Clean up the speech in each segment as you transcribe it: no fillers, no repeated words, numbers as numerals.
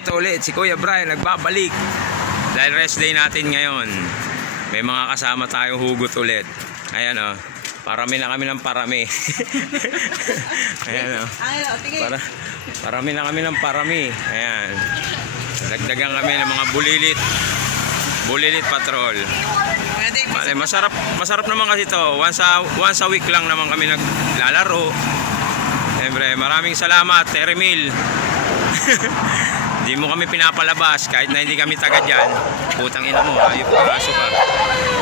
Eto ulit, si Kuya Brian nagbabalik. Dahil rest day natin ngayon. May mga kasama tayong hugot ulit. Ayan o. Parami na kami ng parami. Ayan o. Parami na kami ng parami. Ayan. Dagdagan kami ng mga bulilit. Bulilit patrol. Bale, masarap naman kasi to. Once a week lang naman kami naglalaro. Siyempre, maraming salamat, Terimil. Hindi mo kami pinapalabas kahit na hindi kami taga dyan. Putang ina mo, ayop ka, aso ka.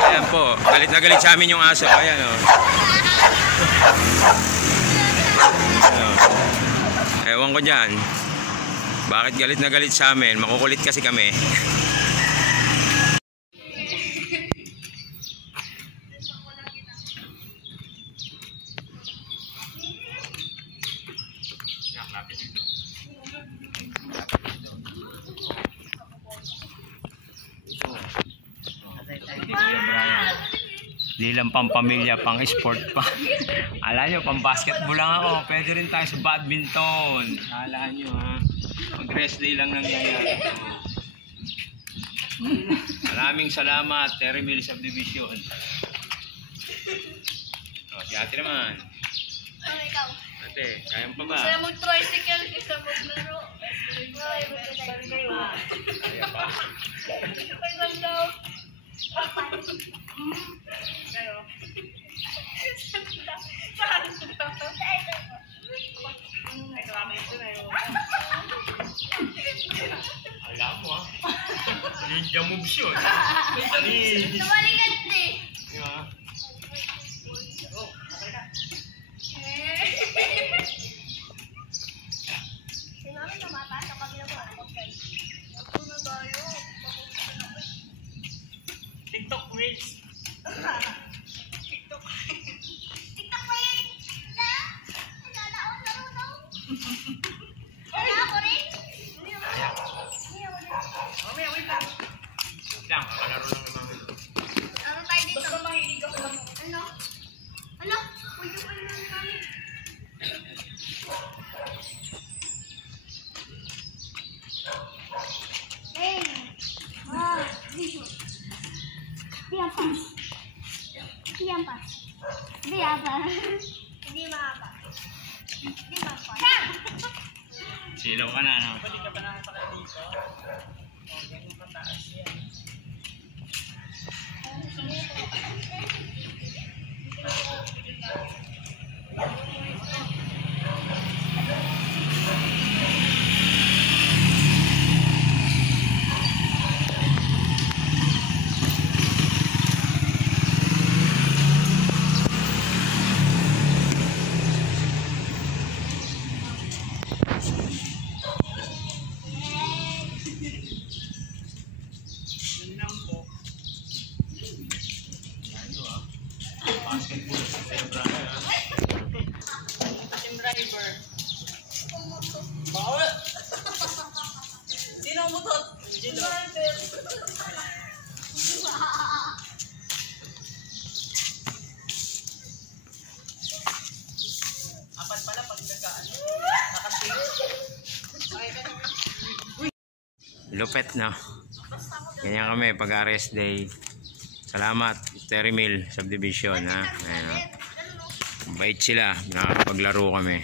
Ayan po, galit na galit sa amin yung aso. Ayan o. Ewan ko dyan. Bakit galit na galit sa amin? Makukulit kasi kami. Di lang pang pamilya, pang sport pa. Alam nyo, pang basketball lang ako. Pwede rin tayo sa badminton. Alam nyo ha. Pag rest day lang nangyayari ito. Maraming salamat, Terimil Subdivision. O, si ate naman. Ano ikaw? Ate, kaya pa ba? Isa mag-tricycle, isa maglaro. Kaya pa. Ay, daw. Alam mo ha. Ninja moves yun. Nabalikat eh. Diba? Si mami tumataas ang kabila mo. Ako na tayo. TikTok Queens. TikTok Queen. Nalaon laro daw. Wala ako rin. Mamaya, wait lang. Lang, makalaro lang naman. Ano tayo dito? Basta mahilig ako lang. Ano? Ano? Huwag yung ano lang namin. Hey! Ah! Diampas. Diampas. Diampas. Hindi mahaba. Hindi mahaba. Silaw ka na, no? Balik ka pa na sa dito. O, ganun pataas yan. Basketball sa Kuya Brian, ha? Team driver. Bawal! Sino ang mutot? Team driver. Apat pala pag nagkaan. Lupet, no? Ganyan kami pag rest day. Salamat, Terimil Subdivision, ha? Ayan, bait sila, nakakapaglaro kami.